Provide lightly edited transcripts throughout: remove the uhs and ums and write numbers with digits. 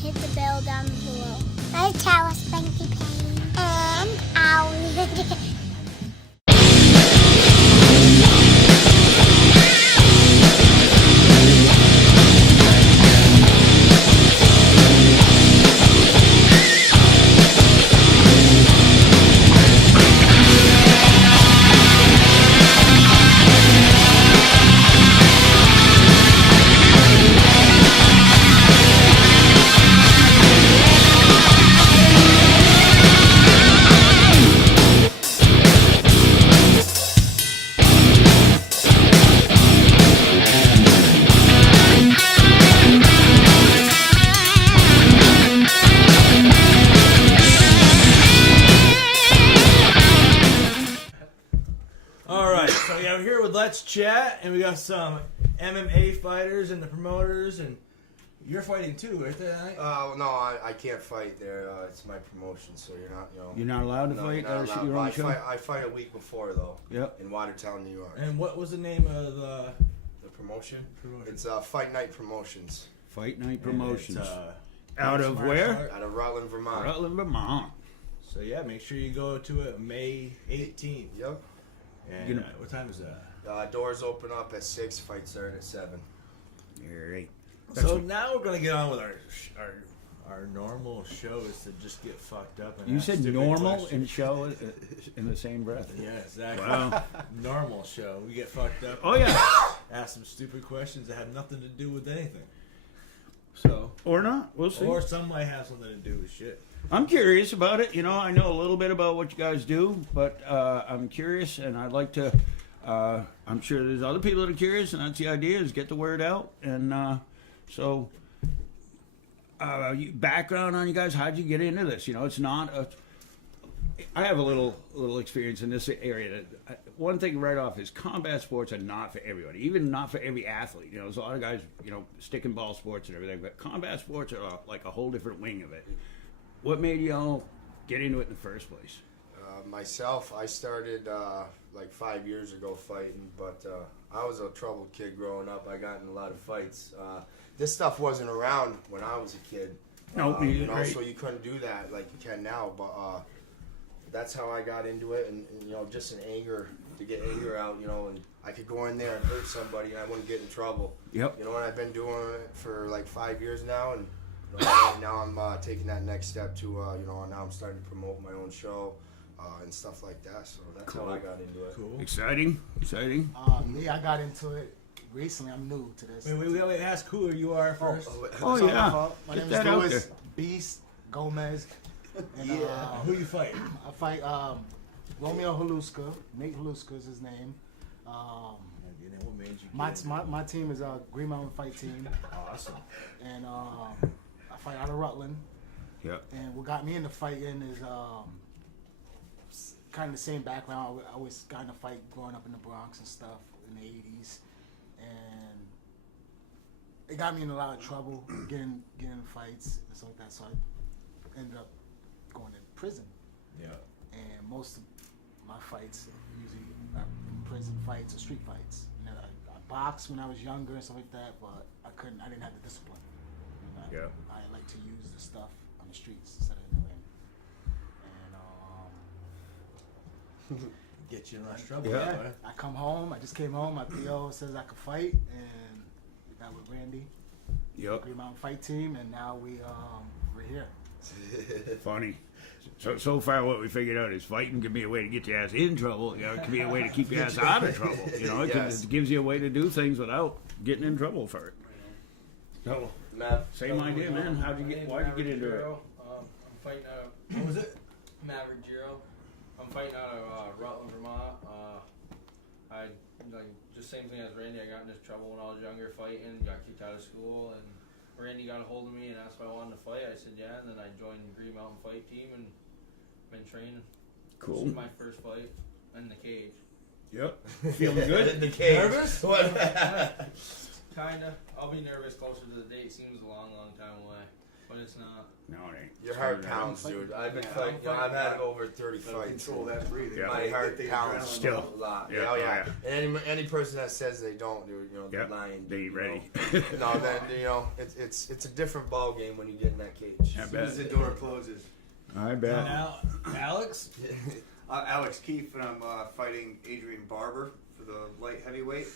hit the bell down below. I tell us Spanky, Payne, and Owie. Let's chat, and we got some MMA fighters and the promoters, and you're fighting too, right there, tonight? No, I can't fight there. It's my promotion, so you're not, You're not allowed to fight? Not allowed. Your own show? I fight a week before, though. Yep. In Watertown, New York. And what was the name of the promotion? It's Fight Night Promotions. Fight Night Promotions. Out of where? Out of Rutland, Vermont. Rutland, Vermont. So yeah, make sure you go to it May 18th. Yep. And what time is that? Doors open up at 6, fights start at 7. All right. So now we're gonna get on with our normal show is to just get fucked up. And you said normal questions. and show in the same breath. Yeah, exactly. Wow. Normal show. We get fucked up. Oh yeah. Ask some stupid questions that have nothing to do with anything. So or not, we'll see. Or some might have something to do with shit. I'm curious about it. I know a little bit about what you guys do, but I'm curious, and I'd like to. I'm sure there's other people that are curious, and that's the idea: is get the word out. And so, background on you guys. How'd you get into this? It's not a. I have a little experience in this area. One thing right off is combat sports are not for everybody, even not for every athlete. There's a lot of guys, stick and ball sports and everything, but combat sports are like a whole different wing of it. What made y'all get into it in the first place? Myself, I started like 5 years ago fighting, but I was a troubled kid growing up. I got in a lot of fights. This stuff wasn't around when I was a kid. No, so you couldn't do that like you can now. But that's how I got into it, and just an anger to get anger out. And I could go in there and hurt somebody, and I wouldn't get in trouble. Yep. And I've been doing it for like 5 years now, and now I'm taking that next step to now I'm starting to promote my own show. And stuff like that, so that's cool. how I got into it. Cool. Exciting. Me, I got into it recently. I'm new to this. We always ask who you are first. Yeah. My name is Louis Beast Gomez. And, who you fight? I fight Romeo Haluska. Nate Haluska is his name. What made you my team is a Green Mountain Fight Team. Awesome. And I fight out of Rutland. Yep. And what got me into fighting is kind of the same background. I always got into fight growing up in the Bronx and stuff in the 80s. And it got me in a lot of trouble getting in fights and stuff like that. So I ended up going to prison. Yeah. And most of my fights usually are prison fights or street fights. And I boxed when I was younger and stuff like that, but I didn't have the discipline. I like to use the stuff on the streets instead of in the ring. Get you in less trouble. Yeah. I come home. I just came home. My PO says I could fight, and we got with Randy. Yep. Green Mountain Fight Team, and now we're here. Funny. So far, what we figured out is fighting can be a way to get your ass in trouble. It can be a way to keep your ass out of trouble. It gives you a way to do things without getting in trouble for it. So, same idea, man. Why'd you get into it? I'm fighting out. What was it? Maverick Giro. I'm fighting out of Rutland, Vermont. I just same thing as Randy. I got into trouble when I was younger fighting. Got kicked out of school, and Randy got a hold of me and asked if I wanted to fight. I said yeah, and then I joined the Green Mountain Fight Team and been training. Cool. This is my first fight in the cage. Yep. Feeling good? In the cage. Nervous? Kinda. I'll be nervous closer to the date. Seems a long, long time away. but it's not. No, it ain't. Your heart pounds, dude. I've been fighting. I've had over 30 fights. Control that breathing. Yeah. My heart pounds Still. a lot. Yeah, Yeah, oh, yeah. oh, And any person that says they don't, dude, they're Yeah, lying. they ain't ready. No, then it's a different ball game when you get in that cage. I As soon as the bet. door closes. I bet. Now, Alex? Alex Keefe, and I'm fighting Adrian Barber for the light heavyweight.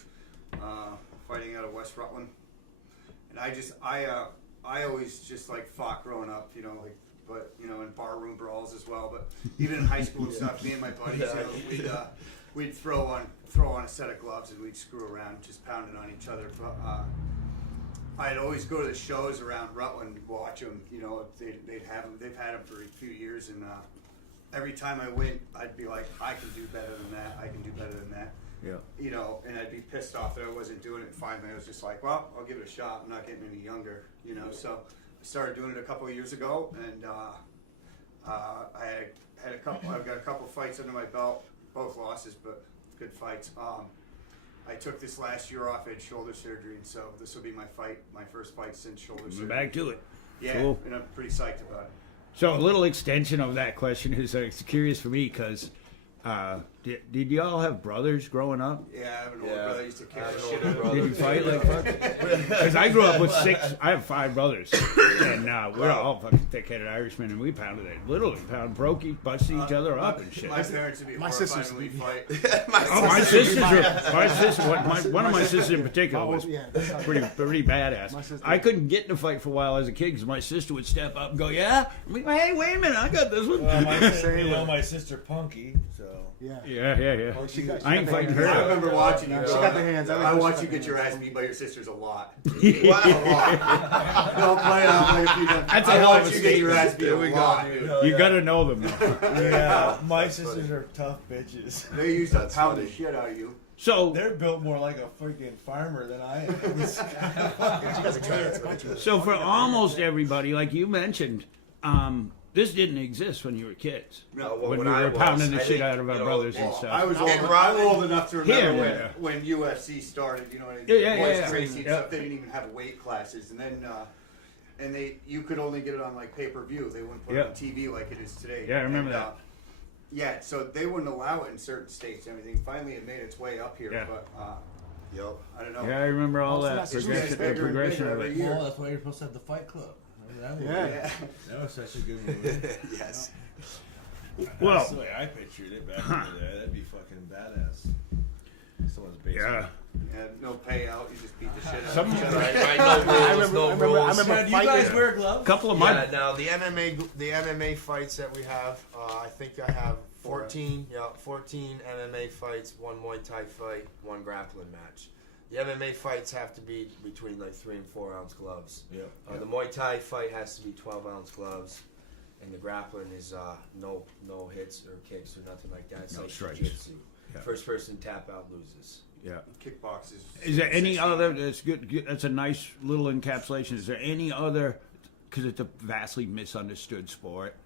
Fighting out of West Rutland. And I always just like fought growing up, but in barroom brawls as well. But even in high school and stuff, me and my buddies, we'd throw on a set of gloves and we'd screw around, just pounding on each other. But I'd always go to the shows around Rutland, watch them. They've had them for a few years, and every time I went, I'd be like, I can do better than that. I can do better than that. Yeah. And I'd be pissed off that I wasn't doing it. Finally, I was just like, well, I'll give it a shot. I'm not getting any younger, So I started doing it a couple of years ago, and I've got a couple fights under my belt, both losses, but good fights. I took this last year off. I had shoulder surgery, and so this will be my first fight since shoulder We're surgery. back to it. Yeah, Cool. and I'm pretty psyched about it. So a little extension of that question is it's curious for me because did y'all have brothers growing up? Yeah, I have an older Yeah. brother. I used to kick I have the an shit older out of brother. Did you fight like fuck? Because I grew up with 6. I have 5 brothers, and we're all fucking thick-headed Irishmen, and we pounded it. Literally, broke, busted each other up and shit. My parents would be My horrified sisters when we beat me. fight. My sisters one of my sisters in particular was Yeah, that's how- pretty badass. My sister- I couldn't get in a fight for a while as a kid because my sister would step up and go, "Yeah, hey, wait a minute, I got this one." Well, my sister Punky, so. yeah. Yeah. She got I ain't the fighting hands. her. I remember watching you. She got the hands. I watched you get your ass beat by your sisters a lot. Don't play it off like you don't. That's a I hell of watched a you get your statement. ass beat a lot, dude. You gotta know them though. Yeah, my sisters are tough bitches. They used to That's pound funny. the shit out of you. So They're built more like a freaking farmer than I am. So for almost everybody, like you mentioned, this didn't exist when you were kids. No, When we I were was, pounding the I shit think, out of our brothers and Well, stuff. I was old, And I'm old enough to remember Yeah. when UFC started. You know what I mean? Yeah, Boys yeah. Tracy and Yeah. stuff. They didn't even have weight classes, and then you could only get it on like pay-per-view. They wouldn't put it Yeah. on TV like it is today. Yeah, I remember And, that. Yeah, so they wouldn't allow it in certain states and everything. Finally, it made its way up here, Yeah. but Yep. I don't know. Yeah, I remember all Also, that that's just progression, the bigger and progression bigger of every it. year. Well, that's why you're supposed to have the Fight Club. Remember that movie? Yeah. That was such a good movie. Yes. Well- That's the way I pictured it back in the day. That'd be fucking badass. Someone's basement. Yeah. Yeah, no payout. You just beat the shit out Some- of each other. Right, no rules, no rules. I remember Now, do you guys fighting. wear gloves? Couple of Yeah, my now the MMA fights that we have, I think I have 14 MMA fights, 1 Muay Thai fight, 1 grappling match. The MMA fights have to be between like 3 and 4 ounce gloves. Yep. The Muay Thai fight has to be 12-ounce gloves, and the grappling is no hits or kicks or nothing like that. It's No like strikes. jiu-jitsu. Yeah. First person tap out loses. yeah. Kickbox Is there any 16. other? That's good. That's a nice little encapsulation. Is there any other? Because it's a vastly misunderstood sport.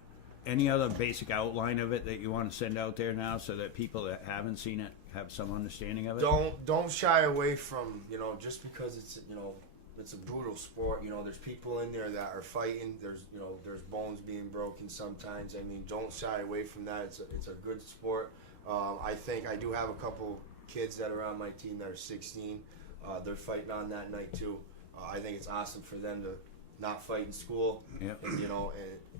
Any other basic outline of it that you want to send out there now, so that people that haven't seen it have some understanding of it? Don't shy away from just because it's a brutal sport. There's people in there that are fighting. There's bones being broken sometimes. I mean, don't shy away from that. It's a good sport. I think I do have a couple kids that are on my team that are 16. They're fighting on that night too. I think it's awesome for them to not fight in school, Yeah.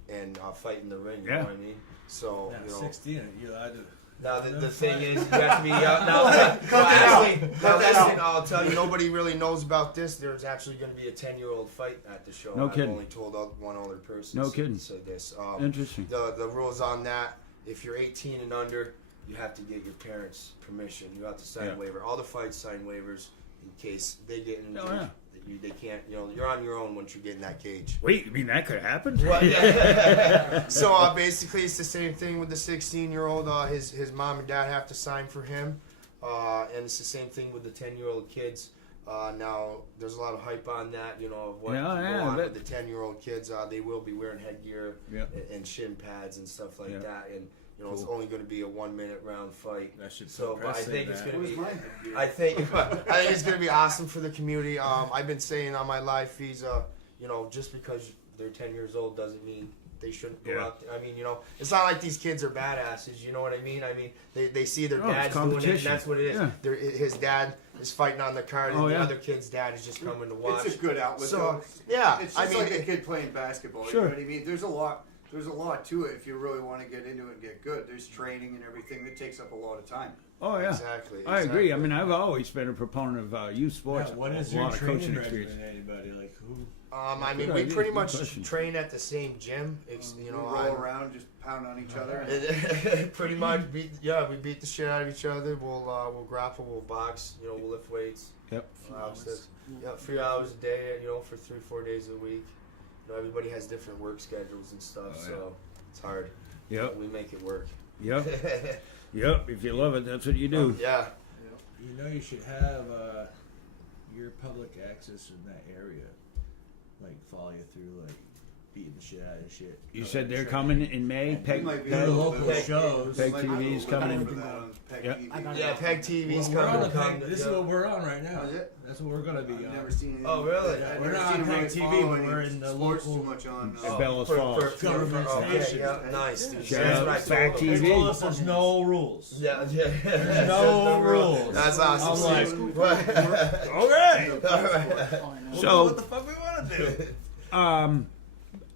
and fight in the ring. You Yeah. know what I mean? So Yeah, 16. You allowed to. now the thing is, you have to be now. Listen, I'll tell you, nobody really knows about this. There's actually going to be a 10-year-old fight at the show. No I've kidding. only told one other person. No kidding. Said this. Interesting. The rules on that: if you're 18 and under, you have to get your parents' permission. You have to sign Yeah. a waiver. All the fights sign waivers in case they get injured. Oh, yeah. They can't. You're on your own once you get in that cage. Wait, you mean that could happen? So basically, it's the same thing with the 16-year-old. His mom and dad have to sign for him, and it's the same thing with the 10-year-old kids. Now, there's a lot of hype on that. Of what Yeah, can yeah, go on but- with the 10-year-old kids. They will be wearing headgear Yeah. and shin pads and stuff like Yeah. that. And it's Cool. only going to be a 1-minute round fight. That should So, put but I Presley think in it's that. going to be. I think it's going to be awesome for the community. I've been saying on my live feeds, just because they're 10 years old doesn't mean they shouldn't go Yeah. out there. I mean, you know, it's not like these kids are badasses. You know what I mean? I mean, they see their Oh, it's dads doing it, and competition. that's what it is. Yeah. His dad is fighting on the card, and Oh, the yeah. other kid's dad is just coming to watch. It's a good outlet. So, though. yeah, It's I just mean, like a kid playing basketball. Sure. You know what I mean? There's a lot to it if you really want to get into it and get good. There's training and everything that takes up a lot of time. Oh yeah, Exactly, I agree. I exactly. mean, I've always been a proponent of youth sports. Yeah, what is a your lot of training coaching regimen? experience. Anybody like who? I mean, Good we idea, pretty good much question. train at the same gym. You know, roll I'm- around, just pound on each other. pretty much, we beat the shit out of each other. We'll grapple, we'll box. You know, we'll lift weights. Yep. Yeah, 3 hours a day. You know, for 3-4 days a week. You know, everybody has different work schedules and stuff, Oh, yeah. so it's hard. Yep. We make it work. Yep. Yep. If you love it, that's what you do. Yeah. You know, you should have your public access in that area, like follow you through, like beating the shit out of shit. You said they're coming in May. Peg. might be Peg a little local bit- shows. Peg might be a TV's little coming bit in. for that on Peg Yep. TV. Yeah, Peg TV's We're on coming the to come. Peg. This is yeah. what we're on right now. Is it? That's what we're gonna be I've on. never seen it. Oh, really? Yeah, I've we're never not seen on really Peg TV, follow but any we're in the sports local too much on. Bellas Falls. government Okay, station. yeah, nice, dude. Shout That's out what I Fact told them. They TV. told us there's no rules. Yeah, yeah. There's no rules. That's awesome. I'm like, What? all right. All right. We'll So- do what the fuck we want to do.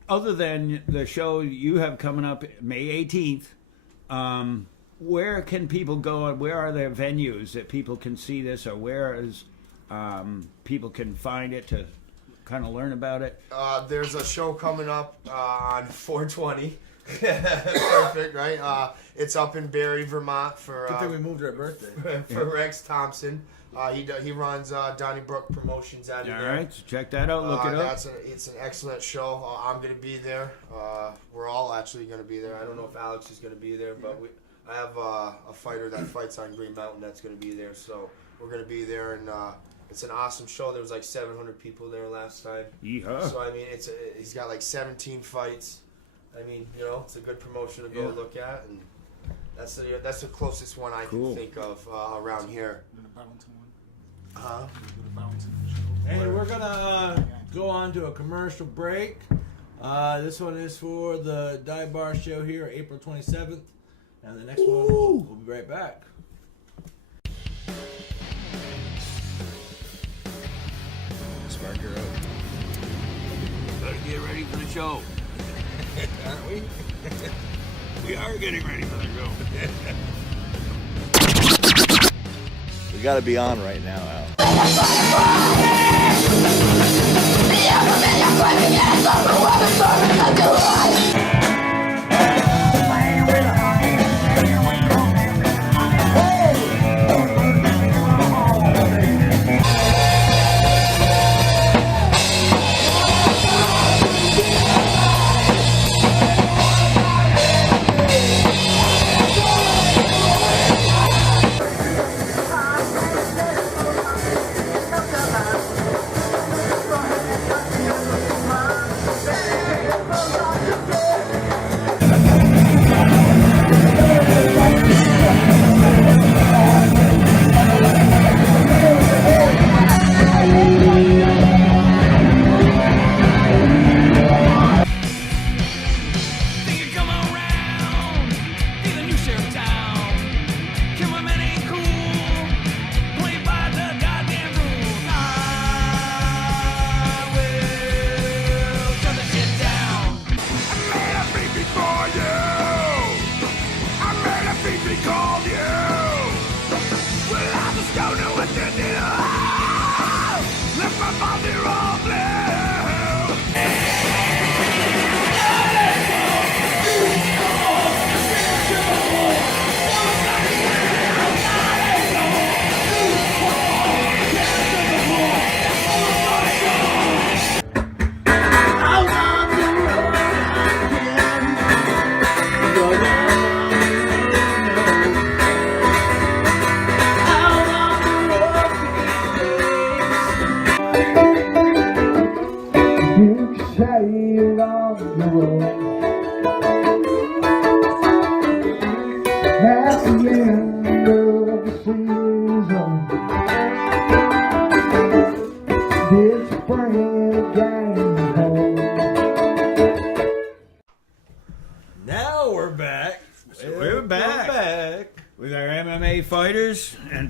Other than the show you have coming up May 18th, where can people go and where are there venues that people can see this, or where is people can find it to kind of learn about it? There's a show coming up on 420. Perfect, right? It's up in Barrie, Vermont for Good thing we moved our birthday. for Rex Thompson. He runs Donnybrook Promotions out of All there. right, so check that out. Look it up. It's an excellent show. I'm going to be there. We're all actually going to be there. I don't know if Alex is going to be there, but I have a fighter that fights on Green Mountain that's going to be there. So we're going to be there, and it's an awesome show. There was like 700 people there last time. Yeehaw. So I mean, he's got like 17 fights. I mean, you know, it's a good promotion to go Yeah. look at, and that's the closest one I Cool. can think of around here. The Burlington one. Huh? The Burlington show. Hey, we're gonna go on to a commercial break. This one is for the Dive Bar show here, April 27th, and the next one we'll be right back. Spark her up. Better get ready for the show. Aren't we? We are getting ready for the show. We gotta be on right now, Al.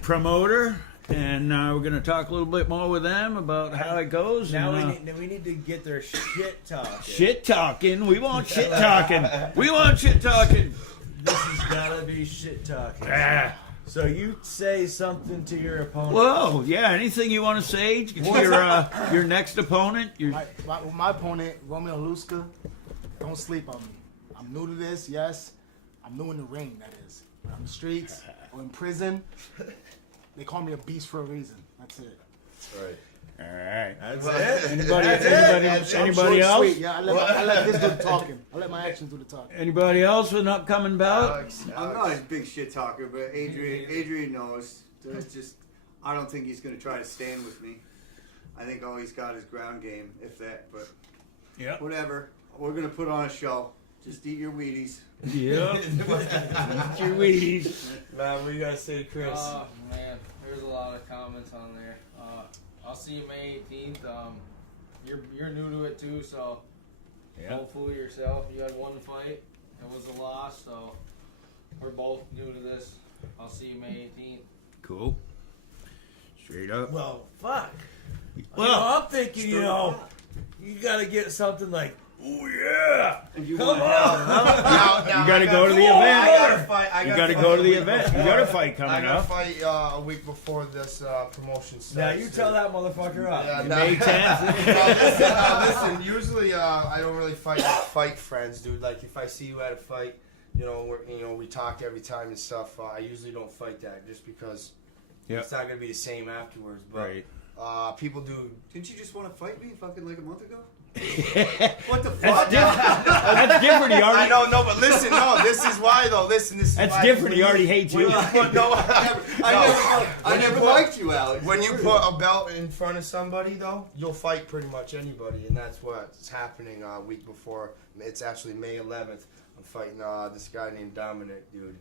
promoter, and we're going to talk a little bit more with them about how it goes. Now and, we need to get their shit talking. shit talking. We want shit talking. We want shit talking. This has gotta be shit talking. Ah. So you say something to your opponent. Whoa, yeah. Anything you want to say to your next opponent? My opponent, Romeo Luska, don't sleep on me. I'm new to this, yes. I'm new in the ring, that is. But on the streets or in prison, they call me a beast for a reason. That's it. That's right. All right. That's it. Anybody else? Sweet. Yeah, I let this do the talking. I let my actions do the talking. Anybody else with an upcoming bout? I'm not a big shit talker, but Adrian knows. There's just, I don't think he's going to try to stand with me. I think all he's got is ground game, if that. But Yeah. whatever. We're going to put on a show. Just eat your Wheaties. Yeah. Your Wheaties. Man, what you gotta say to Chris? Oh man, there's a lot of comments on there. I'll see you May 18th. You're new to it too, so don't fool yourself. You had one fight. It was a loss, so we're both new to this. I'll see you May 18th. Cool. Straight up. Well, fuck. Well, I'm thinking, you gotta get something like, oh yeah, You come wanna on. you got to go to the event. You got to go to the event. You got a fight I coming got a up. fight a week before this promotion starts. Now you tell that motherfucker up. Yeah, May 10th. listen, usually I don't really fight friends, dude. Like if I see you at a fight, we talk every time and stuff. I usually don't fight that just because it's not gonna be the same afterwards. But people do. Didn't you just want to fight me fucking like a month ago? What the fuck? That's different. He I already. know, no, but listen, no, this is why though. Listen, this is That's why. different. He already hates you. I never liked you, Alex. When you put a belt in front of somebody, though, you'll fight pretty much anybody, and that's what's happening a week before. It's actually May 11th. I'm fighting this guy named Dominic, dude.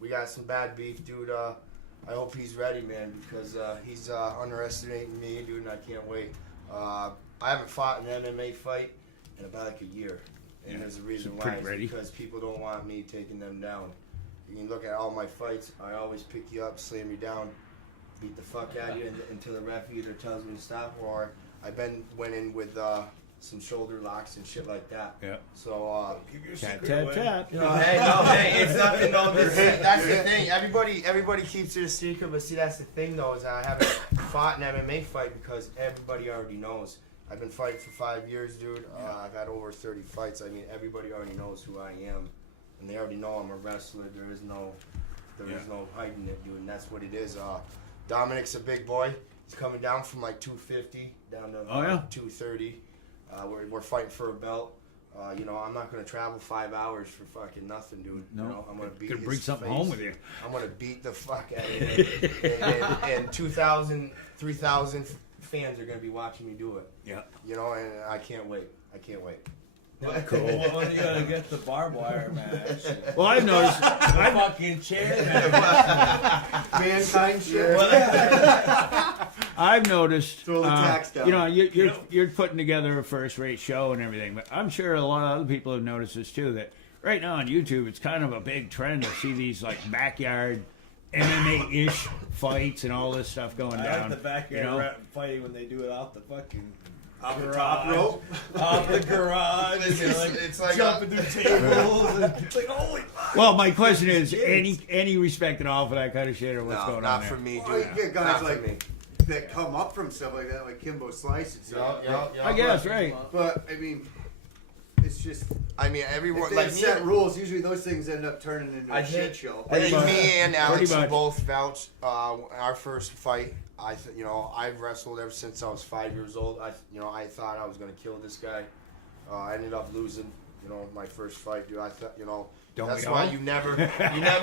We got some bad beef, dude. I hope he's ready, man, because he's underestimating me, dude, and I can't wait. I haven't fought an MMA fight in about like a year, and there's a reason why. It's because people don't want me taking them down. You can look at all my fights. I always pick you up, slam you down, beat the fuck out of you until the ref either tells me to stop, or I went in with some shoulder locks and shit like that. Yeah. So Tap tap tap. hey, it's nothing. No, that's the thing. Everybody keeps it a secret, but see, that's the thing though, is I haven't fought an MMA fight because everybody already knows. I've been fighting for 5 years, dude. I've had over 30 fights. I mean, everybody already knows who I am, and they already know I'm a wrestler. There is no hiding it, dude, and that's what it is. Dominic's a big boy. He's coming down from like 250 down to 230. We're fighting for a belt. I'm not gonna travel 5 hours for fucking nothing, dude. No, I'm gonna beat. Gonna bring something face. home with you. I'm gonna beat the fuck out of him. and 2,000, 3,000 fans are gonna be watching me do it. Yeah. And I can't wait. Cool. Well, you gotta get the barbed wire match. Well, I've noticed. The fucking chair match. Mankind shit. I've noticed. Throw the tax down. You're putting together a first-rate show and everything, but I'm sure a lot of other people have noticed this too. That right now on YouTube, it's kind of a big trend to see these like backyard MMA-ish fights and all this stuff going I down. like the backyard fighting when they do it off the fucking Off the top rope. off the garage. It's like jumping through tables. And it's like, holy fuck. Well, my question is, any respect at all for that kind of shit, or what's going on not there? for me, dude. Well, you get guys Not for like me. that come up from stuff like that, like Kimbo Slice and stuff. I guess, right? But I mean, it's just Everyone if they like have me. set rules. Usually those things end up turning into a shit show. I think me and Alex much. both vouch. Our first fight, I've wrestled ever since I was 5 years old. I thought I was gonna kill this guy. I ended up losing. My first fight, dude. I thought, that's why you never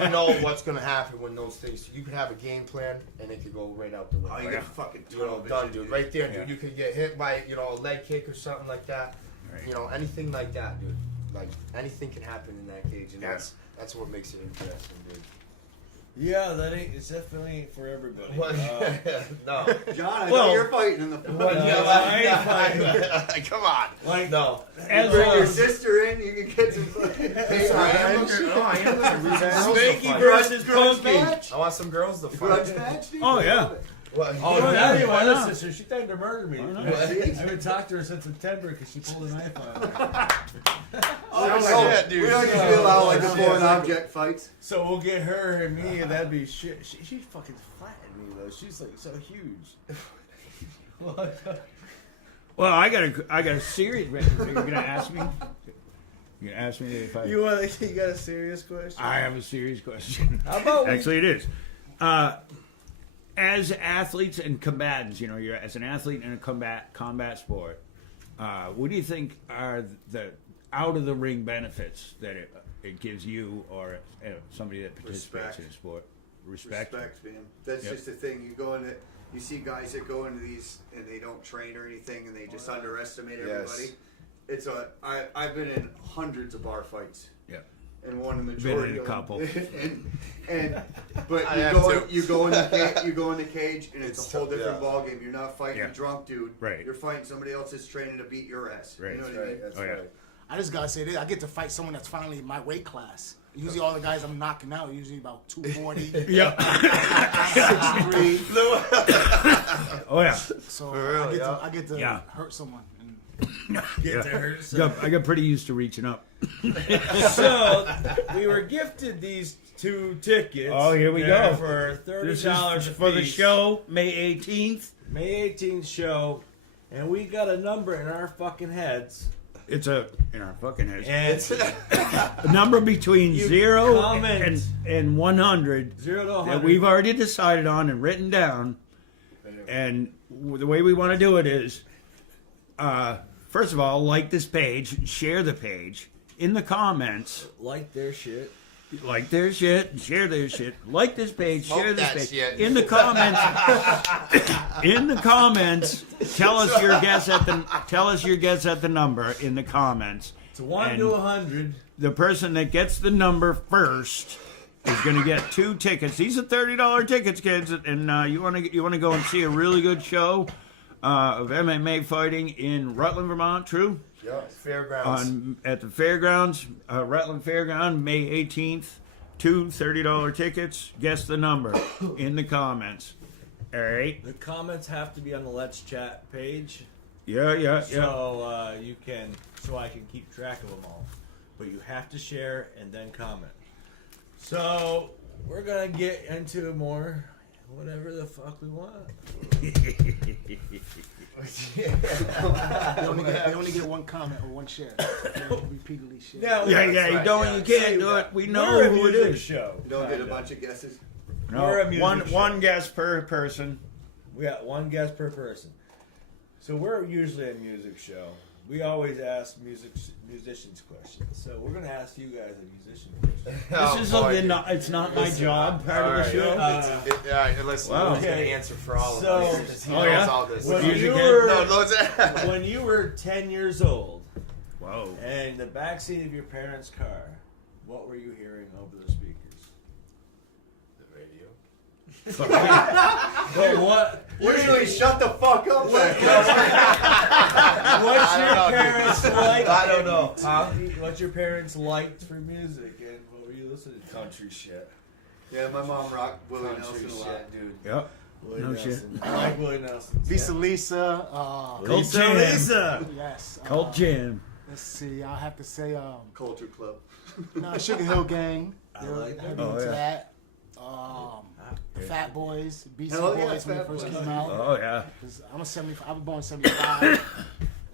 know what's gonna happen when those things. You could have a game plan and it could go right out the window. Oh, you get fucking Done, dude. Right there, dude. Yeah. You could get hit by a leg kick or something like that. Right. Anything like that, dude. Like anything can happen in that cage, and that's what makes it interesting, dude. Yeah, that ain't. It's definitely ain't for everybody. What? No. John, I Well- know you're fighting in the. I ain't fighting. Come on. Like, No. As Bring your a, sister in, you can get some. Hey, I am gonna read that. Spanky versus Grudge Punky. match? I want some girls to Grudge fight. match? dude? Oh, yeah. What? Oh, Why now not? you Why want not? a sister. She threatened to murder me. Why not? I haven't talked to her since September because she pulled a knife on her. Oh, So, shit, dude. we don't usually allow like the foreign object fights. So we'll get her and me, and that'd be shit. She fucking flattened me though. She's like so huge. well, I got a serious. You're gonna ask me. You're gonna ask me if I. You got a serious question? I have a serious question. How about we- Actually, it is. As athletes and combatants, you know, you're as an athlete in a combat sport. What do you think are the out of the ring benefits that it gives you or somebody that participates in a sport? Respect. Respect, man. That's Yep. just the thing. You go into, you see guys that go into these and they don't train or anything, and they just underestimate everybody. Yes. I've been in hundreds of bar fights. Yeah. And won the Been majority. in a of couple. But I you have go too. you go in the cage and it's a whole tough, different yeah. ball game. You're not fighting Yeah. a drunk dude. Right. You're fighting somebody else that's training to beat your ass. Right. You know what That's I mean? right. That's Oh, yeah. right. I just gotta say this: I get to fight someone that's finally in my weight class. Usually, all the guys I'm knocking out are usually about 240, Yeah. 63. Oh yeah. So For real, I get yeah. to, I get to Yeah. hurt someone. Get to her. I got pretty used to reaching up. So we were gifted these 2 tickets. Oh, here we They're go. for This $30 is a for the piece. show, May 18th. May 18th show, and we got a number in our fucking heads. It's in our fucking heads. And A number between You 0 comment. and 100 0 to 100. that we've already decided on and written down. And the way we want to do it is, first of all, like this page, share the page. In the comments, like their shit. like their shit, share their shit. Like this page, share this that page. shit. In the comments, tell us your guess at the number in the comments. It's 1 And to 100. the person that gets the number first is going to get 2 tickets. These are $30 tickets, kids, and you want to go and see a really good show of MMA fighting in Rutland, Vermont. True. Yeah. Fairgrounds. At the fairgrounds, Rutland Fairground, May 18th. 2 $30 tickets. Guess the number in the comments. All right. The comments have to be on the Let's Chat page. Yeah. So so I can keep track of them all. But you have to share and then comment. So we're gonna get into more whatever the fuck we want. They only get one comment or one share. They don't repeatedly share. Now, Yeah, right, you yeah. can't do it. We know we're a who it music is. show. You don't get a bunch of guesses. We're a No, music show. one guess per person. We got 1 guest per person. So we're usually a music show. We always ask musicians questions. So we're gonna ask you guys a musician question. This is it's not my job part of the show. All right, listen. Wow. Who's Okay. gonna answer for all So- of this? He Oh, knows yeah? all this. When Music you head? were No, those. when you were 10 years old Whoa. and in the backseat of your parents' car, what were you hearing over the speakers? The radio. Well, what? Usually, shut the fuck up. What's I your don't know, dude. parents like? I don't know. What your parents liked for music and what were you listening to? Country shit. Yeah, my mom rocked Willie Country Nelson a lot. shit, dude. Yep. Willie No Nelson. I like Willie Nelson. Lisa, Lisa. Cult Jam. Lisa. Yes. Cult Jam. Let's see. I'll have to say, Culture Club. no, Sugar Hill Gang. I They're like heavy that. Oh, into yeah. that. The Fat Boys, Beastie Hell yeah, Boys when they Fat first Boys. came out. Oh yeah. 'Cause I'm a 75. I was born in 75.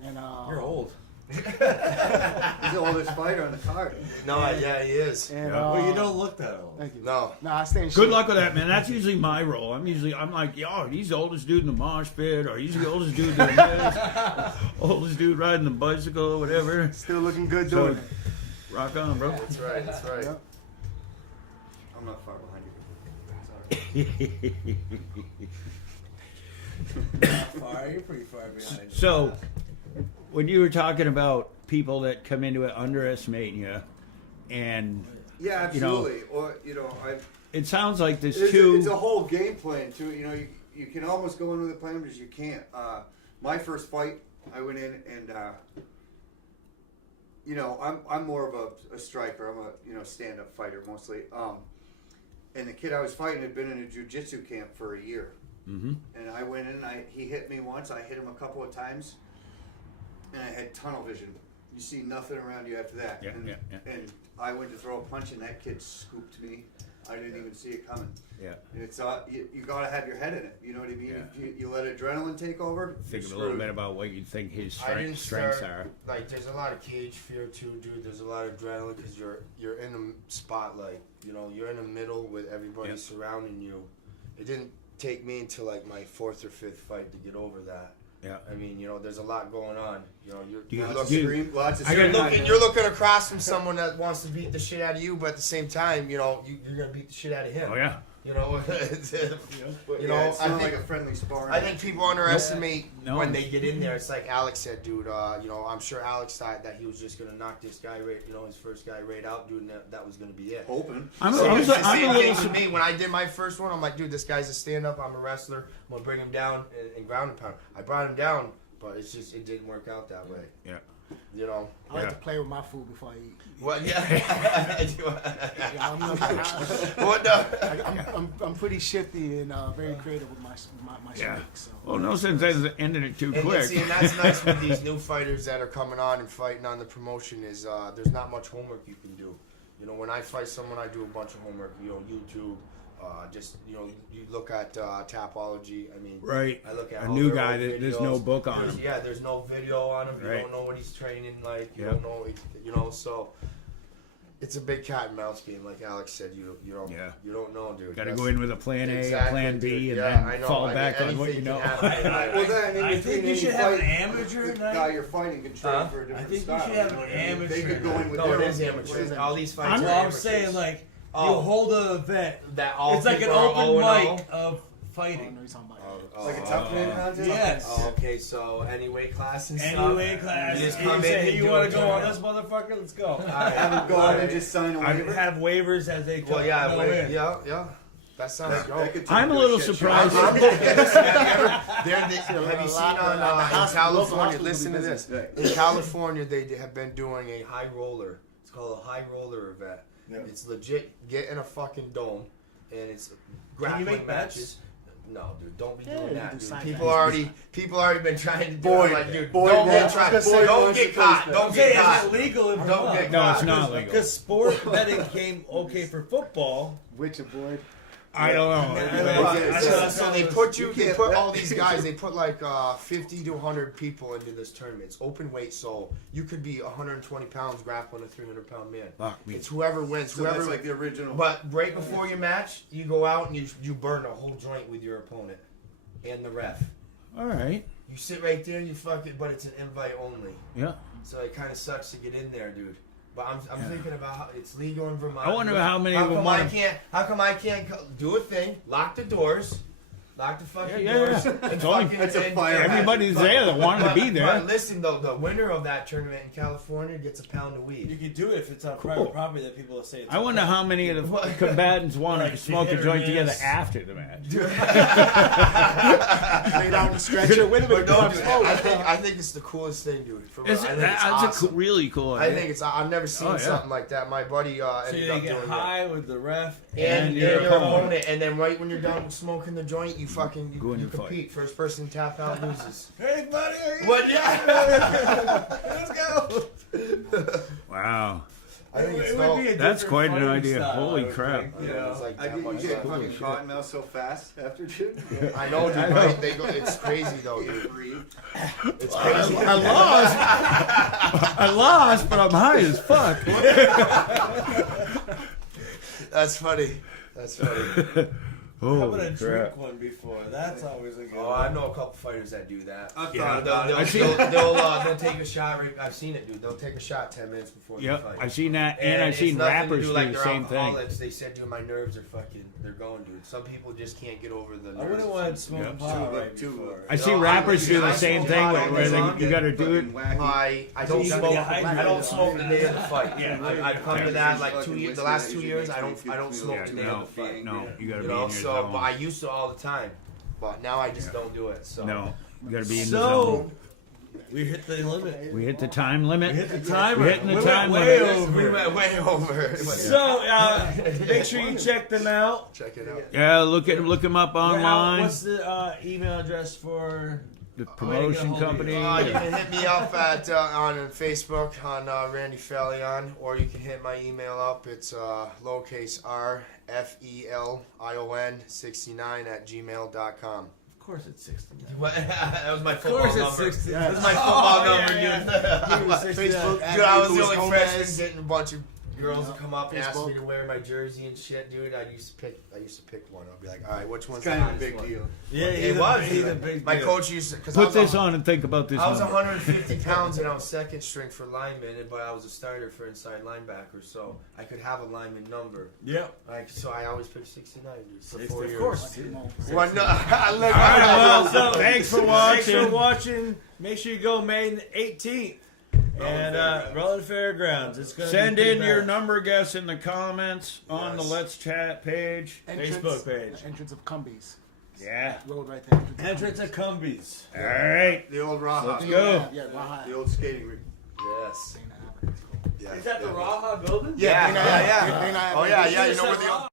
And You're old. He's the oldest fighter on the card. No, yeah, he is. And, Well, you don't look that old. Thank you. No. No, I stay in Good shape. luck with that, man. That's usually my role. I'm like, yo, he's the oldest dude in the mosh pit, or he's the oldest dude doing this, oldest dude riding the bicycle, or whatever. Still looking good So, doing it. rock on, bro. That's right. That's right. Yep. I'm not far behind you. Far, you're pretty far behind. So, when you were talking about people that come into it underestimating you, and Yeah, You know- absolutely. Or it sounds like there's It's two. a whole game plan too. You know, you can almost go in with a plan, but you can't. My first fight, I went in and you know, I'm more of a striker. I'm a stand-up fighter mostly. And the kid I was fighting had been in a jiu-jitsu camp for a year. Mm-hmm. And I went in, he hit me once, I hit him a couple of times, and I had tunnel vision. You see nothing around you after that. Yeah, and, yeah, yeah. and I went to throw a punch, and that kid scooped me. I didn't even see it coming. Yeah. And it's you got to have your head in it. You know what I mean? Yeah. If you let adrenaline take over, Think you're a little screwed. bit about what you think his I didn't strengths start, are. Like, there's a lot of cage fear too, dude. There's a lot of adrenaline because you're in the spotlight. You know, you're in the middle with everybody surrounding you. It didn't take me until like my 4th or 5th fight to get over that. Yeah. I mean, you know, there's a lot going on. You know, you're Lots of looking. scream, lots of I You're screaming. looking across from someone that wants to beat the shit out of you, but at the same time, you know, you're gonna beat the shit out of him. Oh yeah. You know, But you yeah, know, it's I not think- like a friendly sparring. I think people underestimate No. when they get in there. It's like Alex said, dude. You know, I'm sure Alex thought that he was just gonna knock this guy right, you know, his first guy right out, dude, and that was gonna be it. Hoping. I'm It's the a same little. thing with me. When I did my first one, I'm like, dude, this guy's a stand-up. I'm a wrestler. I'm gonna bring him down and ground and pound. I brought him down, but it didn't work out that way. Yeah. You know. I like Yeah. to play with my food before I eat. Well, yeah. Yeah, What the? I'm pretty shifty and very creative with my Yeah. snake. So. Well, no sense in ending it too And quick. see, and that's nice with these new fighters that are coming on and fighting on the promotion is there's not much homework you can do. You know, when I fight someone, I do a bunch of homework. You know, YouTube, just you know, you look at Tapology. I mean, Right. I look at A all new their guy old that there's no videos. book on There's- him. Yeah, there's no video on him. You Right. don't know what he's training like. You Yep. don't know, you know. So it's a big cat and mouse game, like Alex said. You don't you don't know, dude. Got to That's- go in with a plan A, Exactly, a plan B, dude. and Yeah, I then know. fall I mean, back on what you anything know. can happen. Well, then in I between think you any should have an fight, amateur the night. guy you're fighting can train Huh? for a I different think you style. should have know an what I mean? They amateur could go in with No, their it is own amateurs. way. All these fights I'm, are I'm amateurs. saying like you Oh. hold an event. that all It's like an people are open 0-0. mic of I fighting. don't know what you're talking about. Like a tough man contest? Yes. Oh, okay, so any weight class and stuff. Anyway, class. You just You come in say and you do want a to go on tournament. this motherfucker? Let's go. Have them go out and just sign a I waiver. have waivers as they come. Well, yeah, go wait, in. yeah. That sounds That dope. could turn I'm a into little shit show. surprised. Have you seen on in California? Listen to this. In California, they have been doing a high roller. It's called a high roller event. Yeah. It's legit. Get in a fucking dome, and it's Can grappling you make bets? matches. No, dude, don't be Yeah, doing you that, do dude. side People bets. already been trying to do Boyd, it. Like, dude, Boyd don't wants- get Boyd caught. Don't wants get to caught. face Don't I'm get saying caught. it's illegal in Don't Vermont. get No, it's caught. not legal. Because sport betting came okay for football. Which avoid? I don't know. So they put You they can't put bet. all these guys. They put like 50 to 100 people into this tournament. It's open weight, so you could be 120 pounds grappling a 300-pound man. Fuck me. It's whoever wins. So Whoever. that's like the original. But right before your match, you go out and you burn a whole joint with your opponent and the ref. All right. You sit right there, you fuck it, but it's an invite only. Yeah. So it kind of sucks to get in there, dude. But I'm thinking about how it's legal in Vermont. I wonder how many How of them come I want. can't? How come I can't do a thing? Lock the doors. Lock the fucking Yeah. doors. And It's only- fucking, That's a and- fire and- Everybody's there that wanted to be But there. listen though, the winner of that tournament in California gets a pound of You weed. could do it if it's on Cool. private property that people will say it's I wonder how many of the combatants want to Like smoke a hit or joint together miss. after the match. Lay down the stretcher. Wait a minute. But no, I'm dude, smoking. I think it's the coolest thing, dude. For real. Is I it, think it's that's awesome. a really cool I idea. think it's. I've never seen Oh, yeah. something like that. My buddy So ended they up get doing it. high with the ref And your your opponent. opponent, and then right when you're done smoking the joint, you fucking Go in you and fight. compete. First person tap out loses. Hey buddy, are you? What? Yeah. Let's go. Wow. I think it's It would dope. be a That's different quite an fighting idea. style, Holy I would crap. think, Yeah, you know? it's like I that did, you much get fun. fucking cotton mouth so fast after dude. I know, dude. Right? They go. It's crazy though, dude. It's crazy. I lost, but I'm high as fuck. That's funny. That's funny. How about a Holy drink crap. one before? That's always a good Oh, one. I know a couple fighters that do that. I've Yeah. thought about They'll take a shot. I've seen it, dude. They'll take a shot 10 minutes before the Yep, fight. I've seen that, and I've it's seen nothing to rappers do like the they're same thing. alcoholics. They said, dude, my nerves are fucking, they're going, dude. Some people just can't get over the nerves. I wouldn't want to smoke Yep. pot right Two, before. I see No, rappers do the I same smoke thing pot where all they, day long, you got to do it. I So don't you gotta smoke. get hydrated. I don't smoke the day of the fight. Yeah. I've come to that like 2 years. The last 2 years, I don't smoke Yeah, the day no, of the fight. no, you got to You be know, in your so zone. but I used to all the time, but now I just don't do it. So No, you got to be in the So, zone. we hit the limit. We hit the time limit. We hit the timer. We're hitting the We time went way limit. over. we went way over. So, make sure you check them out. Check it out. Yeah, look him up online. What's the email address for The promotion company. You can hit me up at on Facebook on Randy Felion, or you can hit my email up. It's lowercase r FELION 69 at gmail.com. Of course it's 69. That was my Of football course it's number. 69. That's my football Oh, number, yeah, dude. yeah. Facebook. Dude, I was the Eagles only home freshman ass. getting a bunch of girls to come up and ask me Facebook. to wear my jersey and shit, dude. I used to pick one. I'll be like, all right, which one's Kind the of a hottest big one? deal. Yeah, It was. He's a big My deal. coach used to, because Put this on and think about this I was number. 150 pounds and I was second string for lineman, but I was a starter for inside linebacker, so I could have a lineman number. Yep. Like, so I always picked 69, dude. For 60, 4 of years. course. Well, no, look, All right, well, so Thanks for Thanks for watching. watching. Make sure you go May 18th. And Rutland Fairgrounds. It's gonna Send be in big your bash. number guess in the comments on the Yes. Let's Chat page. Facebook page. The entrance of Cumbies. Yeah. Road right there. Entrance at Cumbies. All right. The old Raha. Let's go. Yeah, Raha. The old skating rink. Yes. Dana Avenue. Yeah. Is that the Raha building? Yeah. Dana Avenue. Oh, yeah. You know where the